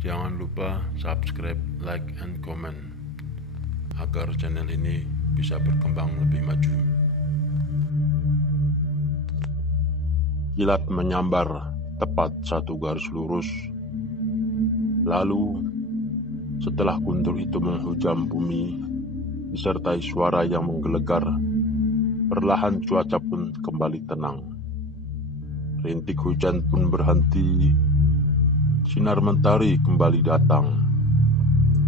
Jangan lupa subscribe, like, and comment agar channel ini bisa berkembang lebih maju. Kilat menyambar tepat satu garis lurus. Lalu, setelah guntur itu menghujam bumi, disertai suara yang menggelegar, perlahan cuaca pun kembali tenang. Rintik hujan pun berhenti. Sinar mentari kembali datang.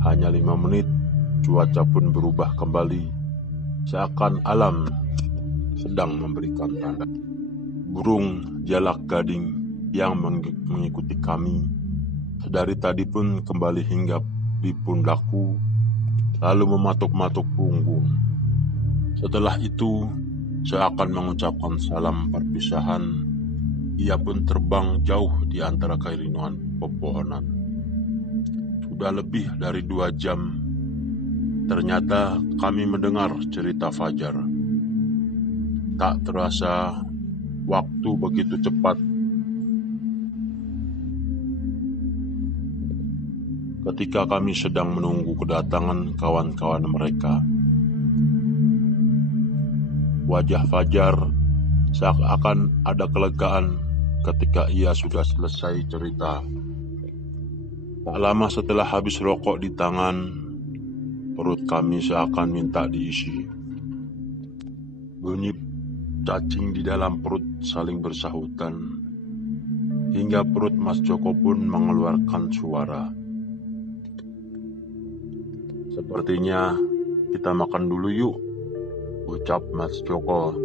Hanya 5 menit, cuaca pun berubah kembali, seakan alam sedang memberikan tanda. Burung jalak gading yang mengikuti kami sedari tadi pun kembali hinggap di pundakku, lalu mematuk-matuk punggung. Setelah itu, seakan mengucapkan salam perpisahan, ia pun terbang jauh di antara keirinuan pepohonan. Sudah lebih dari 2 jam, ternyata kami mendengar cerita Fajar. Tak terasa, waktu begitu cepat. Ketika kami sedang menunggu kedatangan kawan-kawan mereka, wajah Fajar seakan ada kelegaan ketika ia sudah selesai cerita. Tak lama setelah habis rokok di tangan, perut kami seakan minta diisi. Bunyi cacing di dalam perut saling bersahutan, hingga perut Mas Joko pun mengeluarkan suara. Sepertinya kita makan dulu yuk, ucap Mas Joko.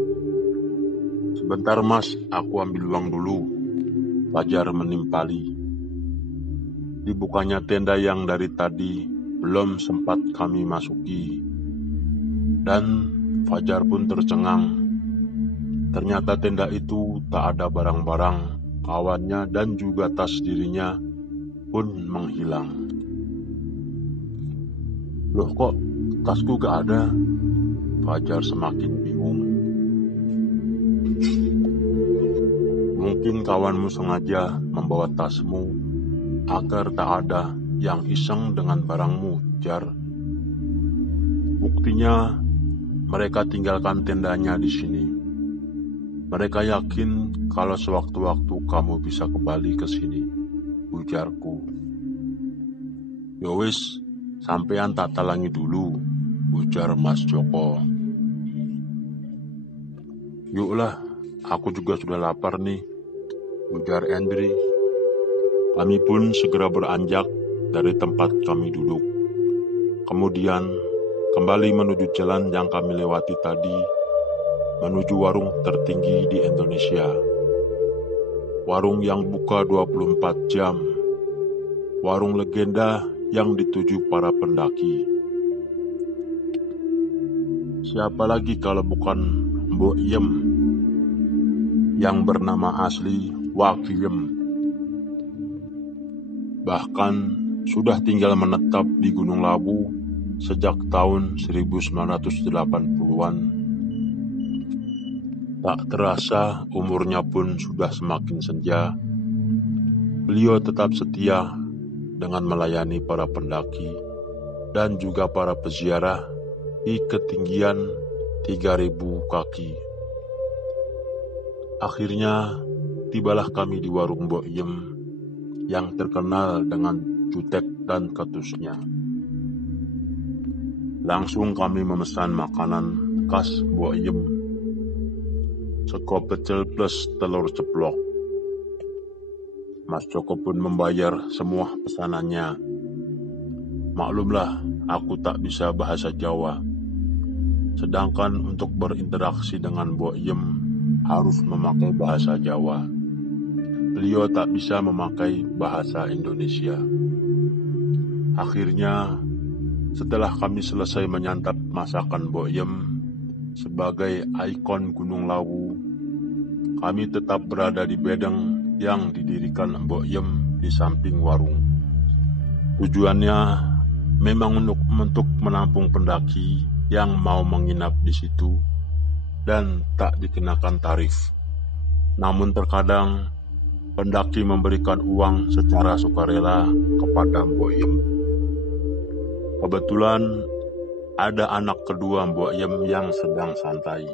Sebentar Mas, aku ambil uang dulu, Fajar menimpali. Dibukanya tenda yang dari tadi belum sempat kami masuki, dan Fajar pun tercengang. Ternyata tenda itu tak ada barang-barang kawannya dan juga tas dirinya pun menghilang. Loh kok tasku gak ada? Fajar semakin bingung. Mungkin kawanmu sengaja membawa tasmu agar tak ada yang iseng dengan barangmu, Jar. Buktinya, mereka tinggalkan tendanya di sini. Mereka yakin kalau sewaktu-waktu kamu bisa kembali ke sini, ujarku. Yowis, sampean tak talangi dulu, ujar Mas Joko. Yuklah, aku juga sudah lapar nih, ujar Andri. Kami pun segera beranjak dari tempat kami duduk. Kemudian kembali menuju jalan yang kami lewati tadi, menuju warung tertinggi di Indonesia. Warung yang buka 24 jam. Warung legenda yang dituju para pendaki. Siapa lagi kalau bukan Mbok Iem yang bernama asli Wakiem. Bahkan sudah tinggal menetap di Gunung Lawu sejak tahun 1980-an. Tak terasa umurnya pun sudah semakin senja. Beliau tetap setia dengan melayani para pendaki dan juga para peziarah di ketinggian 3.000 kaki. Akhirnya tibalah kami di warung Mbok Iem yang terkenal dengan jutek dan ketusnya. Langsung kami memesan makanan khas Mbok Iem, sego pecel plus telur ceplok. Mas Joko pun membayar semua pesanannya. Maklumlah, aku tak bisa bahasa Jawa. Sedangkan untuk berinteraksi dengan Mbok Iem harus memakai bahasa Jawa. Beliau tak bisa memakai bahasa Indonesia. Akhirnya, setelah kami selesai menyantap masakan Mbok Iem sebagai ikon Gunung Lawu, kami tetap berada di bedeng yang didirikan Mbok Iem di samping warung. Tujuannya memang untuk menampung pendaki yang mau menginap di situ dan tak dikenakan tarif. Namun terkadang pendaki memberikan uang secara sukarela kepada Mbok Yem. Kebetulan ada anak kedua Mbok Yem yang sedang santai.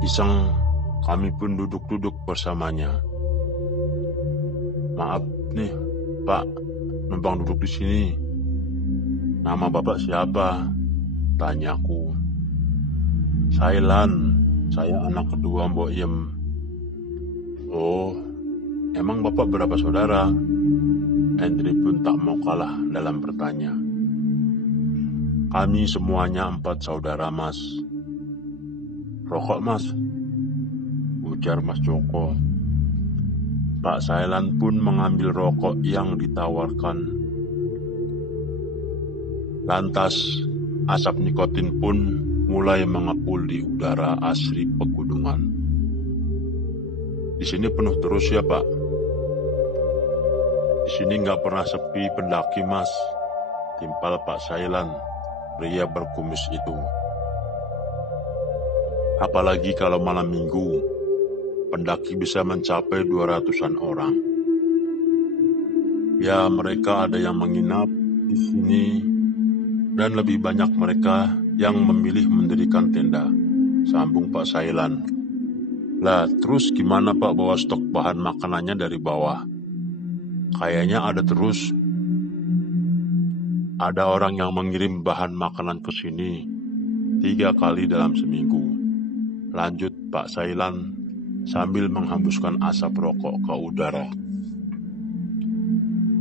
Iseng, kami pun duduk-duduk bersamanya. "Maaf nih, Pak, numpang duduk di sini. Nama Bapak siapa?" tanyaku. "Sailan, saya anak kedua Mbok Yem." "Oh, emang Bapak berapa saudara?" Hendri pun tak mau kalah dalam bertanya. "Kami semuanya 4 saudara, Mas." "Rokok, Mas?" ujar Mas Joko. Pak Sailan pun mengambil rokok yang ditawarkan. Lantas, asap nikotin pun mulai mengepul di udara asri pegunungan. "Di sini penuh terus ya, Pak?" "Di sini nggak pernah sepi pendaki, Mas," timpal Pak Sailan, pria berkumis itu. "Apalagi kalau malam minggu, pendaki bisa mencapai 200-an orang. Ya, mereka ada yang menginap di sini, dan lebih banyak mereka yang memilih mendirikan tenda," sambung Pak Sailan. "Lah, terus gimana Pak bawa stok bahan makanannya dari bawah? Kayaknya ada terus. Ada orang yang mengirim bahan makanan ke sini 3 kali dalam seminggu," lanjut Pak Sailan sambil menghembuskan asap rokok ke udara.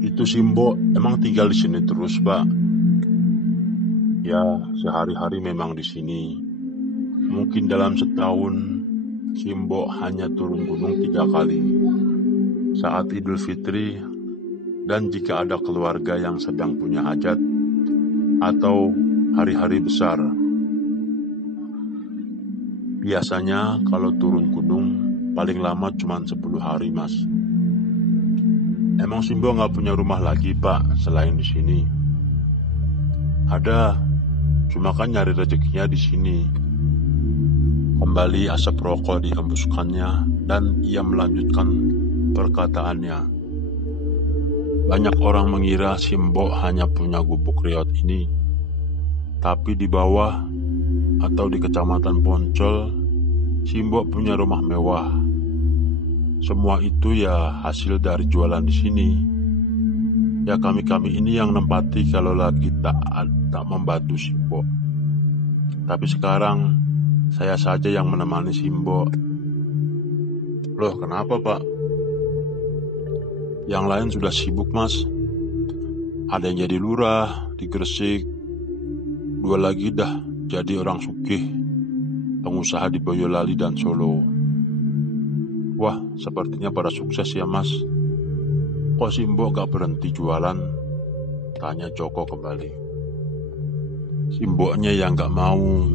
"Itu si Mbok emang tinggal di sini terus, Pak?" "Ya, sehari-hari memang di sini. Mungkin dalam setahun si Mbok hanya turun gunung 3 kali. Saat Idul Fitri dan jika ada keluarga yang sedang punya hajat atau hari-hari besar. Biasanya kalau turun gunung paling lama cuma 10 hari, Mas." "Emang Simbo nggak punya rumah lagi, Pak, selain di sini?" "Ada, cuma kan nyari rezekinya di sini." Kembali asap rokok dihembuskannya dan ia melanjutkan perkataannya. "Banyak orang mengira Simbo hanya punya gubuk riot ini, tapi di bawah atau di Kecamatan Poncol, Simbo punya rumah mewah. Semua itu ya hasil dari jualan di sini. Ya kami-kami ini yang nempati kalau lagi tak membantu Simbo. Tapi sekarang saya saja yang menemani Simbo." "Loh, kenapa, Pak?" "Yang lain sudah sibuk, Mas. Ada yang jadi lurah di Gresik, 2 lagi dah jadi orang sugih, pengusaha di Boyolali dan Solo." "Wah, sepertinya pada sukses ya, Mas. Kok Simbo gak berhenti jualan?" tanya Joko kembali. "Simboknya yang gak mau.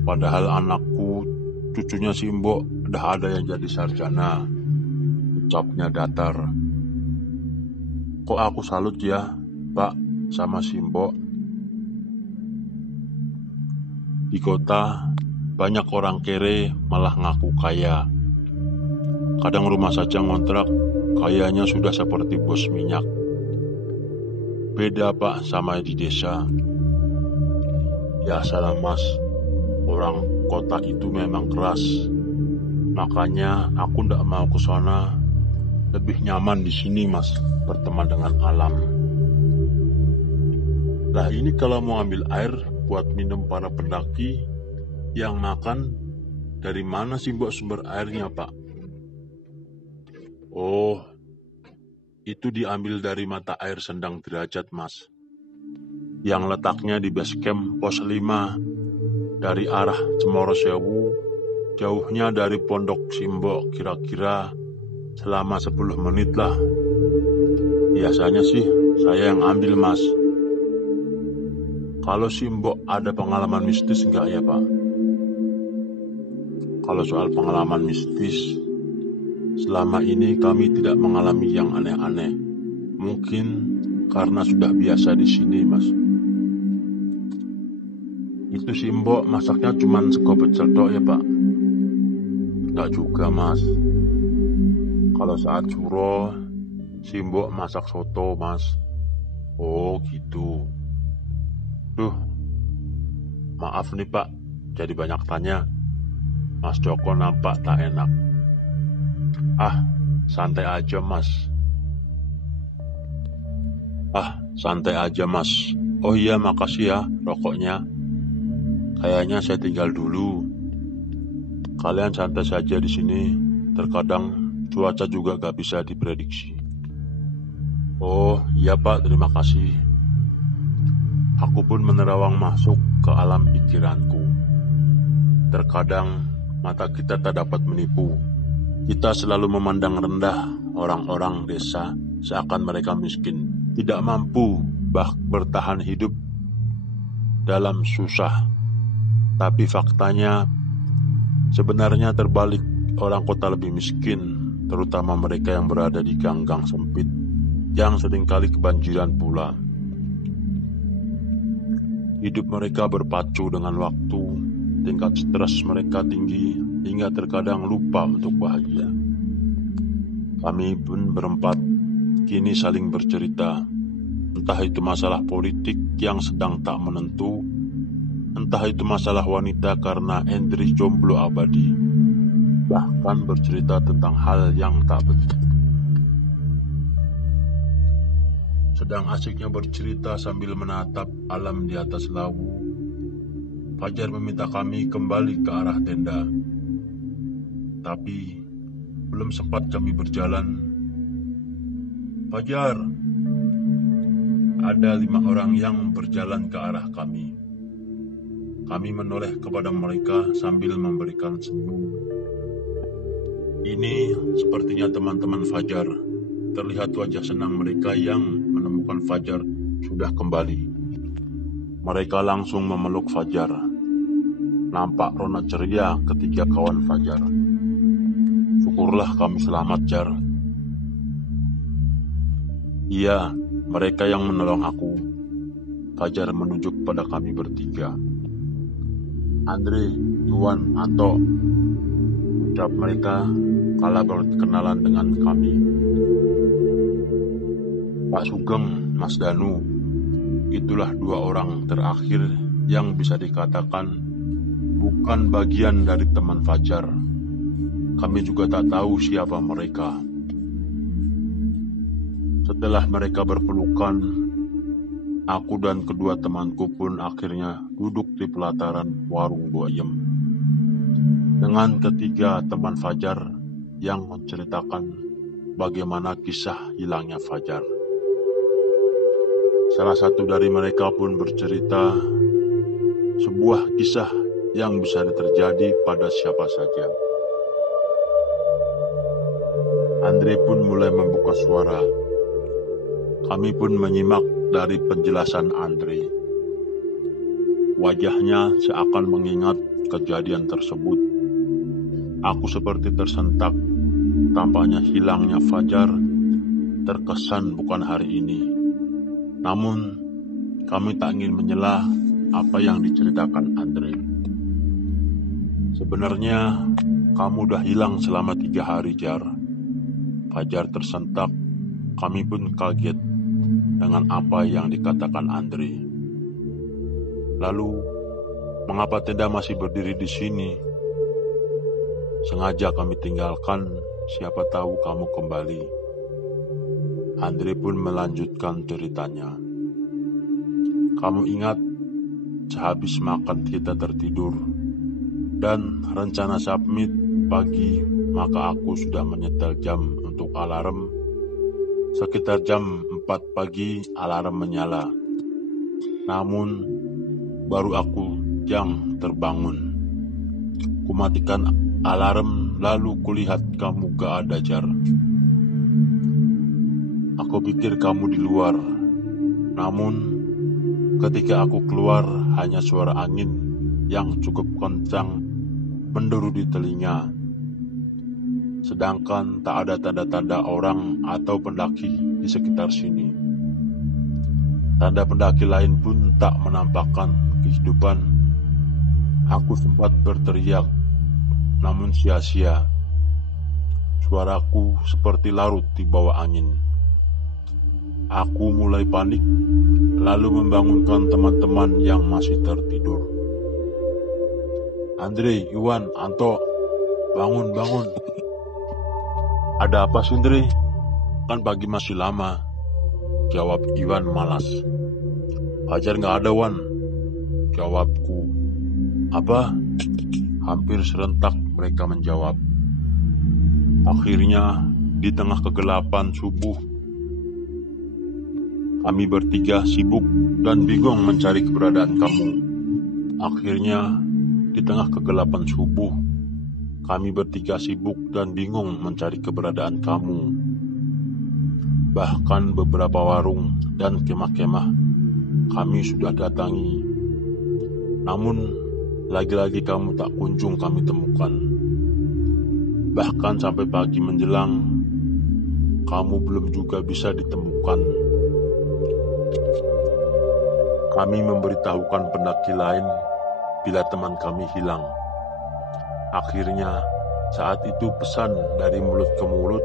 Padahal anakku, cucunya Simbo udah ada yang jadi sarjana," ucapnya datar. "Kok aku salut ya, Pak, sama Simbo. Di kota, banyak orang kere malah ngaku kaya. Kadang rumah saja ngontrak, kayaknya sudah seperti bos minyak. Beda, Pak, sama di desa." "Ya salah, Mas. Orang kota itu memang keras. Makanya aku ndak mau ke sana. Lebih nyaman di sini, Mas, berteman dengan alam." "Lah ini kalau mau ambil air buat minum para pendaki yang makan, dari mana sih Mbok sumber airnya, Pak?" "Oh, itu diambil dari mata air Sendang Derajat, Mas, yang letaknya di base camp pos 5 dari arah Cemoro Sewu. Jauhnya dari Pondok Simbo kira-kira selama 10 menit lah. Biasanya sih saya yang ambil, Mas." "Kalau Simbo ada pengalaman mistis enggak ya, Pak?" "Kalau soal pengalaman mistis, selama ini kami tidak mengalami yang aneh-aneh. Mungkin karena sudah biasa di sini, Mas." "Itu Simbo masaknya cuma sego pecel tok ya, Pak?" "Enggak juga, Mas. Kalau saat suro, si Mbok masak soto, Mas. Oh gitu. Duh, maaf nih Pak, jadi banyak tanya. Mas Joko nampak tak enak. Ah, santai aja Mas. Santai aja Mas. Oh iya, makasih ya rokoknya. Kayaknya saya tinggal dulu. Kalian santai saja di sini. Terkadang cuaca juga gak bisa diprediksi. Oh iya Pak, terima kasih. Aku pun menerawang masuk ke alam pikiranku. Terkadang mata kita tak dapat menipu. Kita selalu memandang rendah orang-orang desa seakan mereka miskin, tidak mampu bertahan hidup dalam susah. Tapi faktanya sebenarnya terbalik, orang kota lebih miskin, terutama mereka yang berada di gang-gang sempit, yang seringkali kebanjiran pula. Hidup mereka berpacu dengan waktu, tingkat stres mereka tinggi, hingga terkadang lupa untuk bahagia. Kami pun berempat kini saling bercerita, entah itu masalah politik yang sedang tak menentu, entah itu masalah wanita karena Endri jomblo abadi, bahkan bercerita tentang hal yang tak penting. Sedang asiknya bercerita sambil menatap alam di atas lawu, Fajar meminta kami kembali ke arah tenda. Tapi belum sempat kami berjalan, Fajar, ada 5 orang yang berjalan ke arah kami. Kami menoleh kepada mereka sambil memberikan senyum. Ini sepertinya teman-teman Fajar. Terlihat wajah senang mereka yang menemukan Fajar sudah kembali. Mereka langsung memeluk Fajar. Nampak rona ceria ketiga kawan Fajar. Syukurlah kami selamat, Jar. Iya, mereka yang menolong aku. Fajar menunjuk pada kami bertiga. Andre, Iwan, Anto, ucap mereka kala berkenalan dengan kami. Pak Sugeng, Mas Danu, itulah 2 orang terakhir yang bisa dikatakan bukan bagian dari teman Fajar. Kami juga tak tahu siapa mereka. Setelah mereka berpelukan, aku dan kedua temanku pun akhirnya duduk di pelataran warung Boyem dengan ketiga teman Fajar yang menceritakan bagaimana kisah hilangnya Fajar. Salah satu dari mereka pun bercerita sebuah kisah yang bisa terjadi pada siapa saja. Andre pun mulai membuka suara. Kami pun menyimak dari penjelasan Andre. Wajahnya seakan mengingat kejadian tersebut. Aku seperti tersentak. Tampaknya hilangnya Fajar terkesan bukan hari ini. Namun, kami tak ingin menyela apa yang diceritakan Andre. Sebenarnya, kamu udah hilang selama 3 hari, Jar. Fajar tersentak. Kami pun kaget dengan apa yang dikatakan Andre. Lalu, mengapa tenda masih berdiri di sini? Sengaja kami tinggalkan, siapa tahu kamu kembali. Andre pun melanjutkan ceritanya. Kamu ingat, sehabis makan kita tertidur, dan rencana submit pagi, maka aku sudah menyetel jam untuk alarm. Sekitar jam 4 pagi alarm menyala. Namun, baru aku yang terbangun. Kumatikan alarm, lalu kulihat kamu gak ada, Jar. Aku pikir kamu di luar. Namun, ketika aku keluar, hanya suara angin yang cukup kencang menderu di telinga. Sedangkan tak ada tanda-tanda orang atau pendaki di sekitar sini. Tanda pendaki lain pun tak menampakkan kehidupan. Aku sempat berteriak, namun sia-sia. Suaraku seperti larut di bawah angin. Aku mulai panik, lalu membangunkan teman-teman yang masih tertidur. Andre, Iwan, Anto, bangun, bangun. Ada apa sih, Andre? Kan pagi masih lama, jawab Iwan malas. Fajar nggak ada, Wan, jawabku. Apa? Hampir serentak mereka menjawab. Akhirnya, di tengah kegelapan subuh, kami bertiga sibuk dan bingung mencari keberadaan kamu. Akhirnya, di tengah kegelapan subuh, kami bertiga sibuk dan bingung mencari keberadaan kamu. Bahkan beberapa warung dan kemah-kemah kami sudah datangi. Namun, lagi-lagi kamu tak kunjung kami temukan. Bahkan sampai pagi menjelang, kamu belum juga bisa ditemukan. Kami memberitahukan pendaki lain bila teman kami hilang. Akhirnya, saat itu pesan dari mulut ke mulut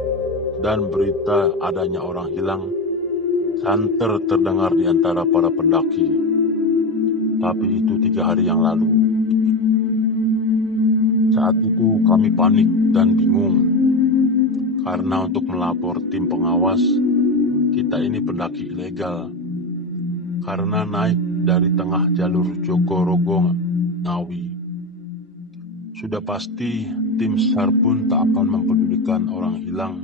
dan berita adanya orang hilang santer terdengar di antara para pendaki. Tapi itu 3 hari yang lalu. Saat itu kami panik dan bingung, karena untuk melapor tim pengawas, kita ini pendaki ilegal. Karena naik dari tengah jalur Jogorogo Ngawi. Sudah pasti tim SAR pun tak akan mempedulikan orang hilang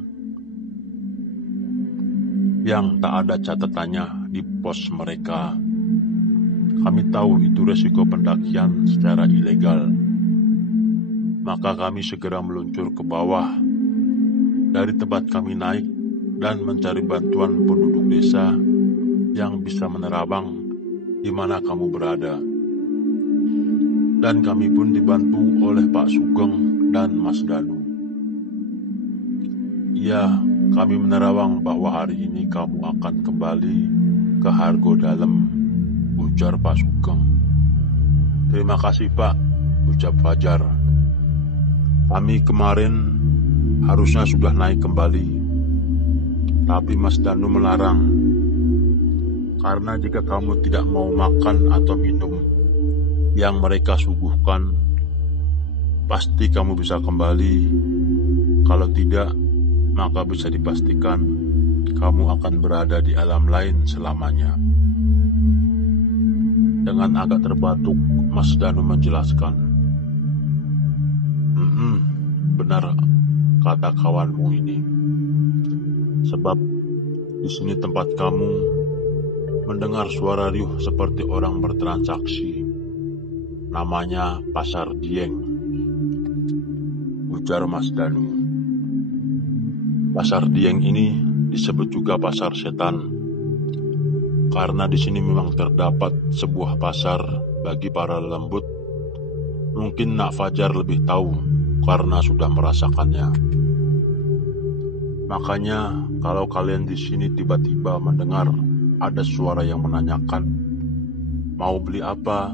yang tak ada catatannya di pos mereka. Kami tahu itu resiko pendakian secara ilegal. Maka kami segera meluncur ke bawah dari tempat kami naik dan mencari bantuan penduduk desa yang bisa menerawang di mana kamu berada. Dan kami pun dibantu oleh Pak Sugeng dan Mas Danu. Ya, kami menerawang bahwa hari ini kamu akan kembali ke Hargo Dalem, ujar Pak Sugeng. Terima kasih Pak, ucap Fajar. Kami kemarin harusnya sudah naik kembali, tapi Mas Danu melarang. Karena jika kamu tidak mau makan atau minum yang mereka suguhkan, pasti kamu bisa kembali. Kalau tidak, maka bisa dipastikan kamu akan berada di alam lain selamanya. Dengan agak terbatuk, Mas Danu menjelaskan. Benar kata kawanmu ini. Sebab di sini tempat kamu mendengar suara riuh seperti orang bertransaksi. Namanya Pasar Dieng, ujar Mas Danu. Pasar Dieng ini disebut juga Pasar Setan, karena di sini memang terdapat sebuah pasar bagi para lembut. Mungkin Nak Fajar lebih tahu karena sudah merasakannya. Makanya kalau kalian di sini tiba-tiba mendengar ada suara yang menanyakan mau beli apa,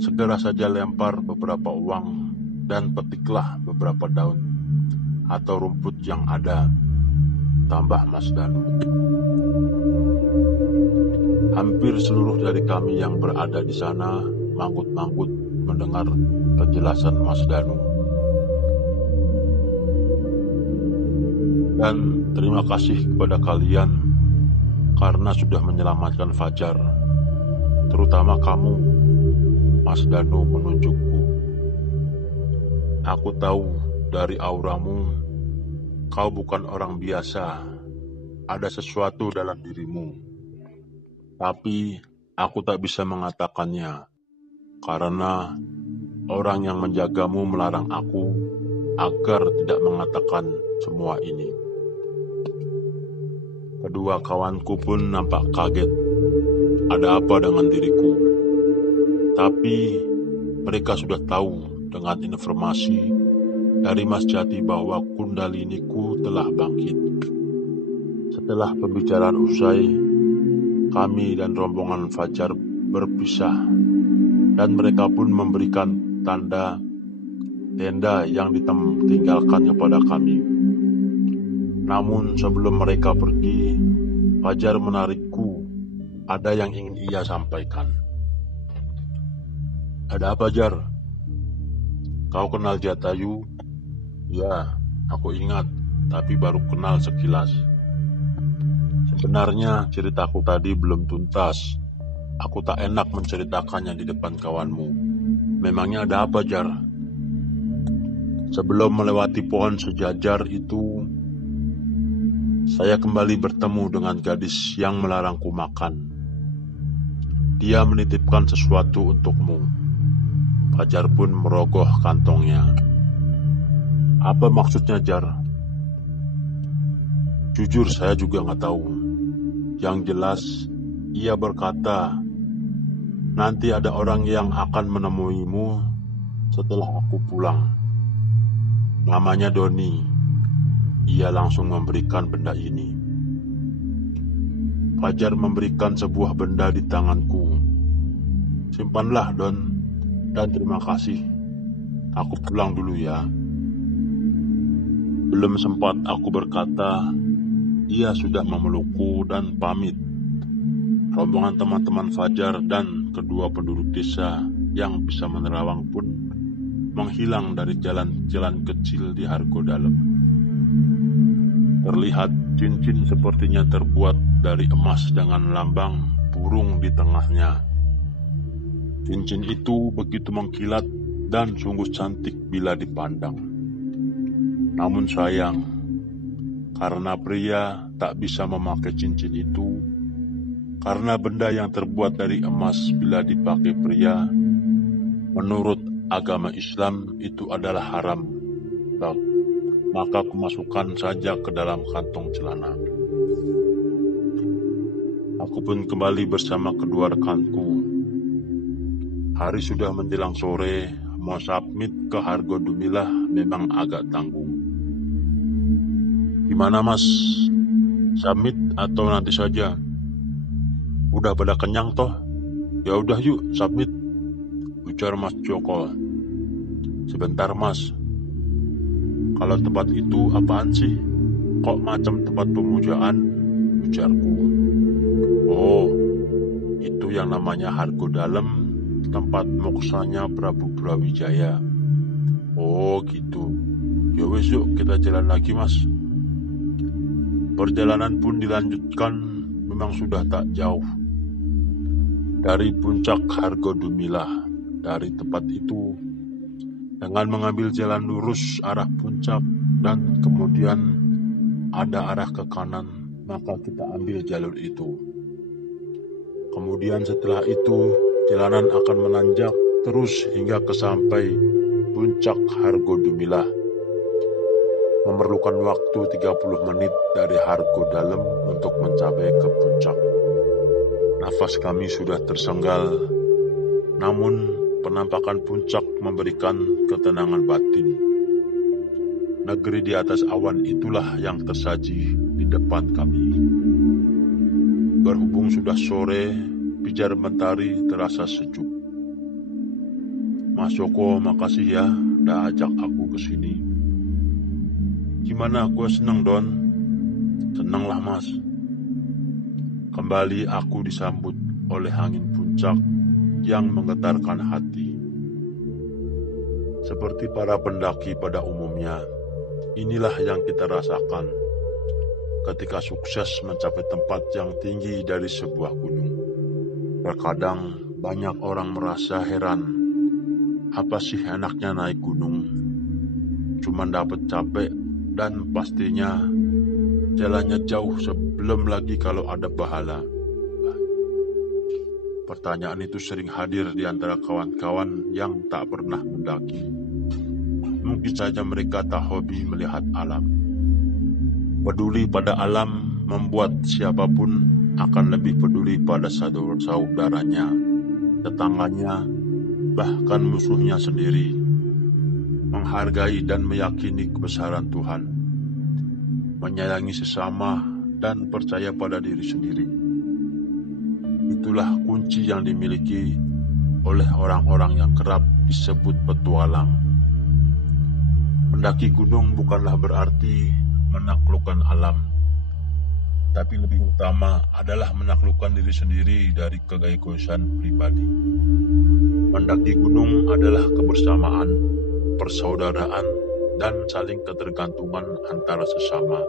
segera saja lempar beberapa uang dan petiklah beberapa daun atau rumput yang ada, tambah Mas Danu. Hampir seluruh dari kami yang berada di sana manggut-manggut mendengar penjelasan Mas Danu. Dan terima kasih kepada kalian karena sudah menyelamatkan Fajar, terutama kamu, Mas Danu menunjukku. Aku tahu dari auramu, kau bukan orang biasa, ada sesuatu dalam dirimu. Tapi aku tak bisa mengatakannya, karena orang yang menjagamu melarang aku agar tidak mengatakan semua ini. Kedua kawanku pun nampak kaget, ada apa dengan diriku. Tapi mereka sudah tahu dengan informasi dari Mas Jati bahwa kundaliniku telah bangkit. Setelah pembicaraan usai, kami dan rombongan Fajar berpisah, dan mereka pun memberikan tanda tenda yang ditinggalkan kepada kami. Namun sebelum mereka pergi, Fajar menarikku. Ada yang ingin ia sampaikan. Ada apa, Jar? Kau kenal Jatayu? Ya, aku ingat, tapi baru kenal sekilas. Sebenarnya ceritaku tadi belum tuntas. Aku tak enak menceritakannya di depan kawanmu. Memangnya ada apa, Jar? Sebelum melewati pohon sejajar itu, saya kembali bertemu dengan gadis yang melarangku makan. Dia menitipkan sesuatu untukmu. Fajar pun merogoh kantongnya. Apa maksudnya, Jar? Jujur saya juga nggak tahu. Yang jelas, ia berkata, nanti ada orang yang akan menemuimu setelah aku pulang. Namanya Doni. Ia langsung memberikan benda ini. Fajar memberikan sebuah benda di tanganku. Simpanlah, Don, dan terima kasih. Aku pulang dulu ya. Belum sempat aku berkata, ia sudah memelukku dan pamit. Rombongan teman-teman Fajar dan kedua penduduk desa yang bisa menerawang pun menghilang dari jalan-jalan kecil di Hargo Dalem. Terlihat cincin sepertinya terbuat dari emas dengan lambang burung di tengahnya. Cincin itu begitu mengkilat dan sungguh cantik bila dipandang. Namun sayang, karena pria tak bisa memakai cincin itu, karena benda yang terbuat dari emas bila dipakai pria, menurut agama Islam itu adalah haram. Maka kumasukkan saja ke dalam kantong celana. Aku pun kembali bersama kedua rekanku. Hari sudah menjelang sore, mau submit ke Hargo Dumilah memang agak tanggung. Gimana, Mas? Submit atau nanti saja? Udah pada kenyang toh? Ya udah yuk submit, ujar Mas Joko. Sebentar, Mas. Kalau tempat itu apaan sih? Kok macam tempat pemujaan? Ujarku. Oh, itu yang namanya Hargo Dalem, tempat moksanya Prabu Brawijaya. Oh gitu. Ya wes yuk kita jalan lagi, Mas. Perjalanan pun dilanjutkan, memang sudah tak jauh dari puncak Hargo Dumilah. Dari tempat itu, dengan mengambil jalan lurus arah puncak dan kemudian ada arah ke kanan, maka kita ambil jalur itu. Kemudian setelah itu, jalanan akan menanjak terus hingga ke sampai puncak Hargo Dumilah. Memerlukan waktu 30 menit dari Hargo Dalem untuk mencapai ke puncak. Nafas kami sudah tersenggal, namun penampakan puncak memberikan ketenangan batin. Negeri di atas awan itulah yang tersaji di depan kami. Berhubung sudah sore, pijar mentari terasa sejuk. Mas Joko, makasih ya udah ajak aku ke sini. Gimana, gue seneng, Don? Seneng lah, Mas. Kembali aku disambut oleh angin puncak yang menggetarkan hati. Seperti para pendaki pada umumnya, inilah yang kita rasakan ketika sukses mencapai tempat yang tinggi dari sebuah gunung. Terkadang banyak orang merasa heran, apa sih enaknya naik gunung? Cuman dapat capek dan pastinya jalannya jauh sebelum lagi kalau ada bahala. Pertanyaan itu sering hadir di antara kawan-kawan yang tak pernah mendaki. Mungkin saja mereka tak hobi melihat alam. Peduli pada alam membuat siapapun akan lebih peduli pada saudaranya, tetangganya, bahkan musuhnya sendiri. Menghargai dan meyakini kebesaran Tuhan, menyayangi sesama dan percaya pada diri sendiri. Itulah kunci yang dimiliki oleh orang-orang yang kerap disebut petualang. Mendaki gunung bukanlah berarti menaklukkan alam, tapi lebih utama adalah menaklukkan diri sendiri dari keegoisan pribadi. Mendaki gunung adalah kebersamaan, persaudaraan, dan saling ketergantungan antara sesama.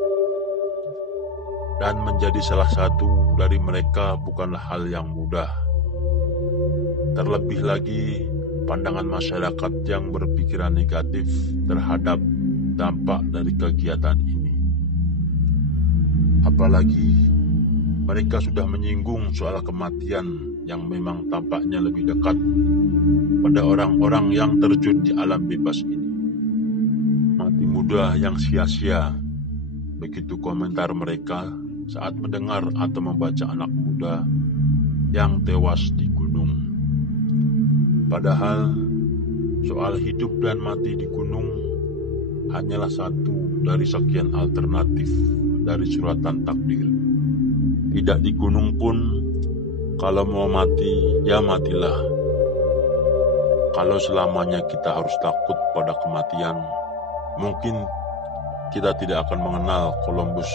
Dan menjadi salah satu dari mereka bukanlah hal yang mudah. Terlebih lagi, pandangan masyarakat yang berpikiran negatif terhadap dampak dari kegiatan ini. Apalagi mereka sudah menyinggung soal kematian yang memang tampaknya lebih dekat pada orang-orang yang terjun di alam bebas ini. Mati muda yang sia-sia, begitu komentar mereka saat mendengar atau membaca anak muda yang tewas di gunung. Padahal soal hidup dan mati di gunung hanyalah satu dari sekian alternatif dari suratan takdir. Tidak di gunung pun, kalau mau mati, ya matilah. Kalau selamanya kita harus takut pada kematian, mungkin kita tidak akan mengenal Columbus,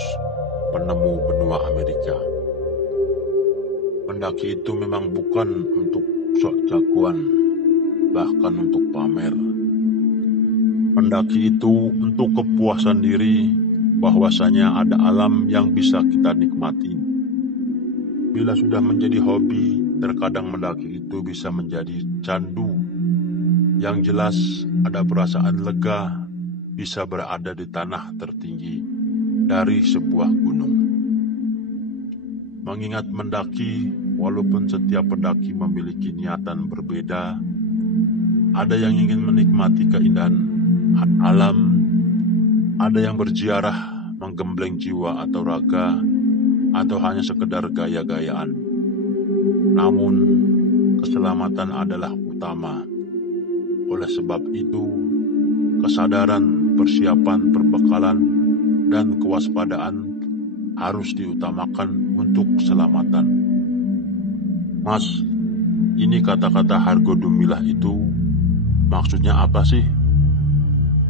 penemu benua Amerika. Mendaki itu memang bukan untuk sok jagoan, bahkan untuk pamer. Mendaki itu untuk kepuasan diri, bahwasanya ada alam yang bisa kita nikmati. Bila sudah menjadi hobi, terkadang mendaki itu bisa menjadi candu. Yang jelas ada perasaan lega bisa berada di tanah tertinggi dari sebuah gunung. Mengingat mendaki, walaupun setiap pendaki memiliki niatan berbeda, ada yang ingin menikmati keindahan alam, ada yang berziarah, menggembleng jiwa atau raga, atau hanya sekedar gaya-gayaan. Namun, keselamatan adalah utama. Oleh sebab itu, kesadaran, persiapan, perbekalan, dan kewaspadaan harus diutamakan untuk keselamatan. Mas, ini kata-kata Hargo Dumilah itu maksudnya apa sih?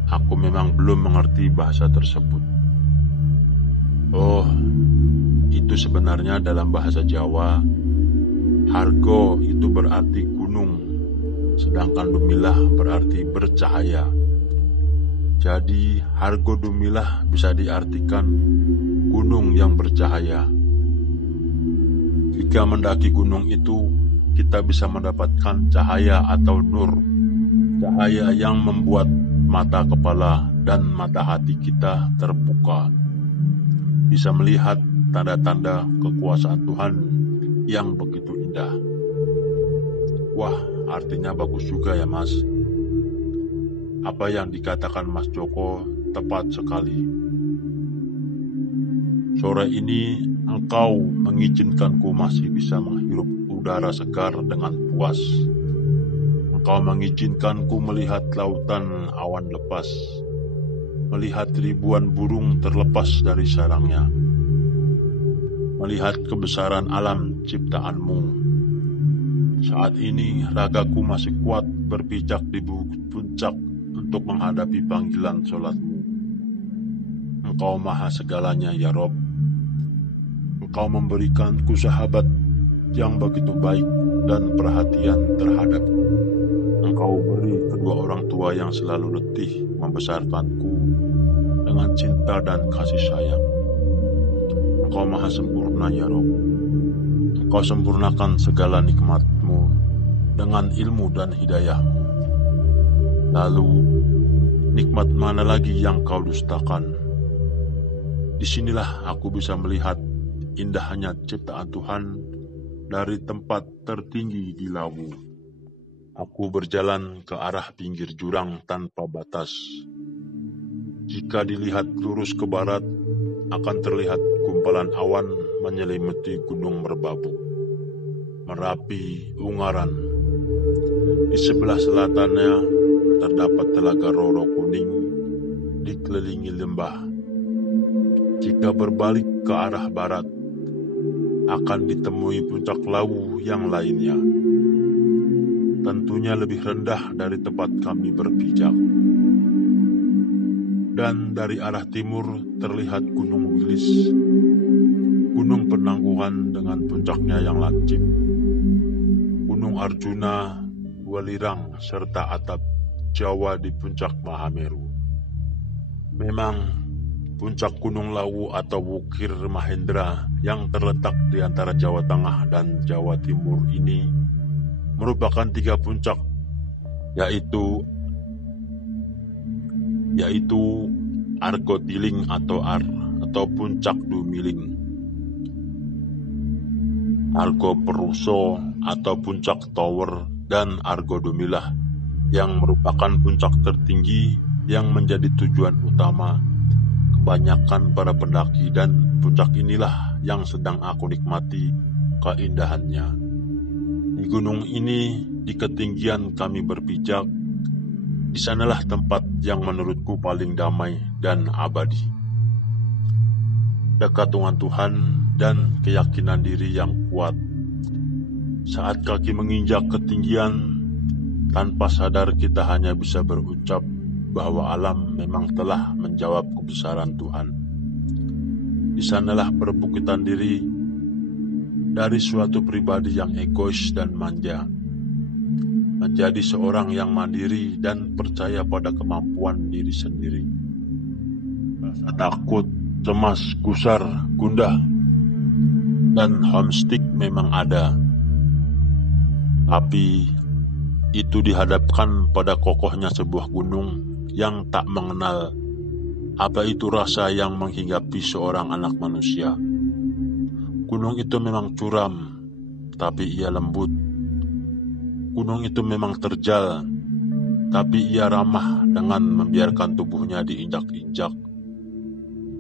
Aku memang belum mengerti bahasa tersebut. Oh, itu sebenarnya dalam bahasa Jawa, Hargo itu berarti gunung, sedangkan Dumilah berarti bercahaya. Jadi, Hargo Dumilah bisa diartikan gunung yang bercahaya. Jika mendaki gunung itu, kita bisa mendapatkan cahaya atau nur. Cahaya yang membuat mata kepala dan mata hati kita terbuka. Bisa melihat tanda-tanda kekuasaan Tuhan yang begitu indah. Wah, artinya bagus juga ya, Mas. Apa yang dikatakan Mas Joko tepat sekali. Sore ini engkau mengizinkanku masih bisa menghirup udara segar dengan puas. Engkau mengizinkanku melihat lautan awan lepas, melihat ribuan burung terlepas dari sarangnya, melihat kebesaran alam ciptaanmu. Saat ini ragaku masih kuat berpijak di puncak untuk menghadapi panggilan sholatmu. Engkau maha segalanya ya Rob. Engkau memberikanku sahabat yang begitu baik dan perhatian terhadapku. Engkau beri kedua orang tua yang selalu letih membesarkanku dengan cinta dan kasih sayang. Engkau maha sempurna ya Rob. Engkau sempurnakan segala nikmatmu dengan ilmu dan hidayahmu. Lalu, nikmat mana lagi yang kau dustakan? Disinilah aku bisa melihat indahnya ciptaan Tuhan dari tempat tertinggi di Lawu. Aku berjalan ke arah pinggir jurang tanpa batas. Jika dilihat lurus ke barat, akan terlihat gumpalan awan menyelimuti Gunung Merbabu, Merapi, Ungaran. Di sebelah selatannya terdapat Telaga Roro Kuning dikelilingi lembah. Jika berbalik ke arah barat, akan ditemui puncak Lawu yang lainnya. Tentunya lebih rendah dari tempat kami berpijak. dan dari arah timur terlihat Gunung Wilis, gunung penangguhan dengan puncaknya yang lancip, Gunung Arjuna, Welirang, serta atap Jawa di puncak Mahameru. Memang puncak Gunung Lawu atau Wukir Mahendra yang terletak di antara Jawa Tengah dan Jawa Timur ini merupakan 3 puncak, yaitu Argodiling atau puncak Dumiling, Argo Peruso atau puncak Tower, dan Argo Domilah yang merupakan puncak tertinggi yang menjadi tujuan utama kebanyakan para pendaki, dan puncak inilah yang sedang aku nikmati keindahannya. Di gunung ini, di ketinggian kami berpijak, di sanalah tempat yang menurutku paling damai dan abadi. Dekat dengan Tuhan dan keyakinan diri yang kuat. Saat kaki menginjak ketinggian, tanpa sadar kita hanya bisa berucap bahwa alam memang telah menjawab kebesaran Tuhan. Di sanalah perbukitan diri dari suatu pribadi yang egois dan manja, menjadi seorang yang mandiri dan percaya pada kemampuan diri sendiri. Rasa takut, cemas, gusar, gundah, dan homesick memang ada. Tapi itu dihadapkan pada kokohnya sebuah gunung yang tak mengenal apa itu rasa yang menghinggapi seorang anak manusia. Gunung itu memang curam, tapi ia lembut. Gunung itu memang terjal, tapi ia ramah dengan membiarkan tubuhnya diinjak-injak.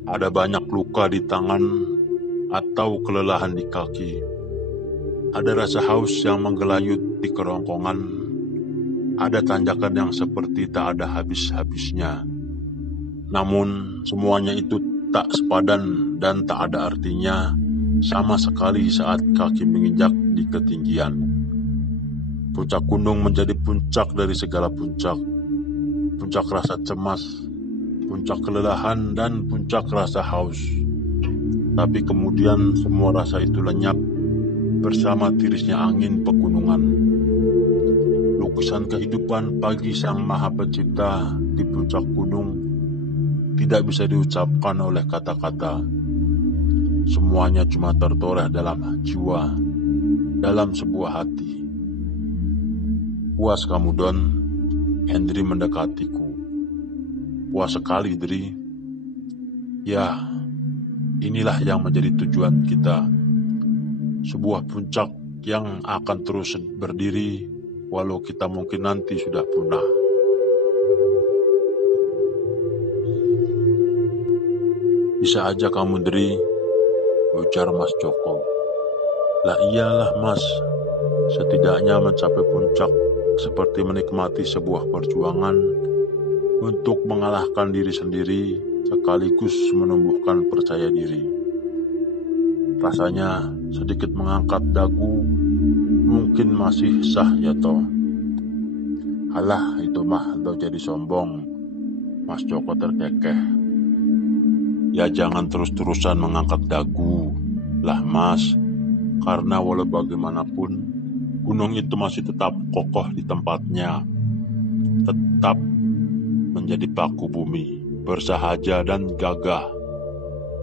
Ada banyak luka di tangan atau kelelahan di kaki. Ada rasa haus yang menggelayut di kerongkongan. Ada tanjakan yang seperti tak ada habis-habisnya. Namun semuanya itu tak sepadan dan tak ada artinya sama sekali saat kaki menginjak di ketinggian. Puncak gunung menjadi puncak dari segala puncak. Puncak rasa cemas, puncak kelelahan, dan puncak rasa haus. Tapi kemudian semua rasa itu lenyap bersama tirisnya angin pegunungan. Lukisan kehidupan bagi Sang Maha Pencipta di puncak gunung tidak bisa diucapkan oleh kata-kata. Semuanya cuma tertoreh dalam jiwa, dalam sebuah hati. Puas kamu, Don? Hendry mendekatiku. Puas sekali, Dri. Ya, inilah yang menjadi tujuan kita. Sebuah puncak yang akan terus berdiri walau kita mungkin nanti sudah punah. Bisa aja kamu, Dri, ujar Mas Joko. Lah iyalah, Mas. Setidaknya mencapai puncak seperti menikmati sebuah perjuangan untuk mengalahkan diri sendiri sekaligus menumbuhkan percaya diri. Rasanya sedikit mengangkat dagu mungkin masih sah ya toh. Alah, itu mah lo jadi sombong. Mas Joko terkekeh. Ya jangan terus-terusan mengangkat dagu lah, Mas. Karena walau bagaimanapun gunung itu masih tetap kokoh di tempatnya, tetap menjadi paku bumi, bersahaja dan gagah.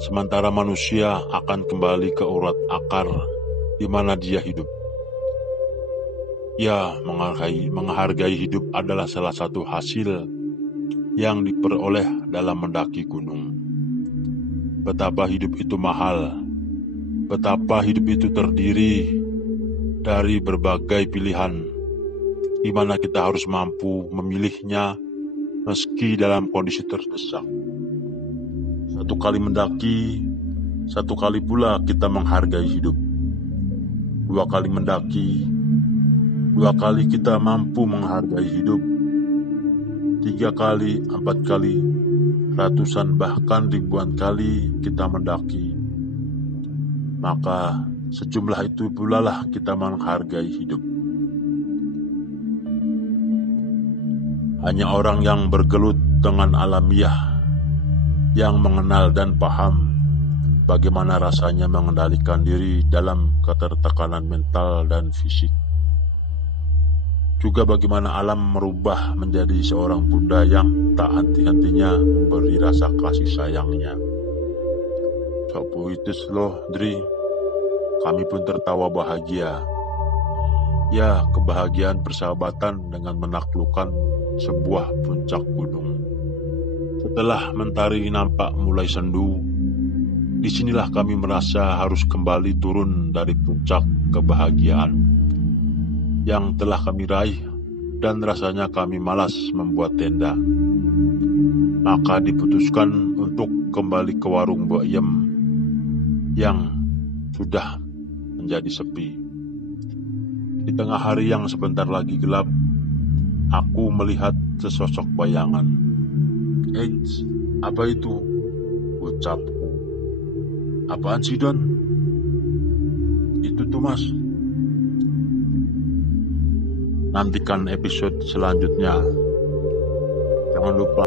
Sementara manusia akan kembali ke urat akar di mana dia hidup. Ya, menghargai hidup adalah salah satu hasil yang diperoleh dalam mendaki gunung. Betapa hidup itu mahal, betapa hidup itu terdiri dari berbagai pilihan, di mana kita harus mampu memilihnya meski dalam kondisi terdesak. Satu kali mendaki, satu kali pula kita menghargai hidup. 2 kali mendaki, 2 kali kita mampu menghargai hidup. 3 kali, 4 kali, ratusan bahkan ribuan kali kita mendaki. Maka sejumlah itu pula lah kita menghargai hidup. Hanya orang yang bergelut dengan alamiah yang mengenal dan paham bagaimana rasanya mengendalikan diri dalam ketertekanan mental dan fisik. Juga bagaimana alam merubah menjadi seorang bunda yang tak henti-hentinya memberi rasa kasih sayangnya. Sok puitis loh, Dri. Kami pun tertawa bahagia. Ya, kebahagiaan persahabatan dengan menaklukkan sebuah puncak gunung. Setelah mentari nampak mulai sendu, disinilah kami merasa harus kembali turun dari puncak kebahagiaan yang telah kami raih, dan rasanya kami malas membuat tenda. Maka diputuskan untuk kembali ke warung Mbok Yem yang sudah menjadi sepi. Di tengah hari yang sebentar lagi gelap, aku melihat sesosok bayangan. "Eits, apa itu?" ucapku. "Apaan sih, Don?" "Itu tuh, Mas." Nantikan episode selanjutnya. Jangan lupa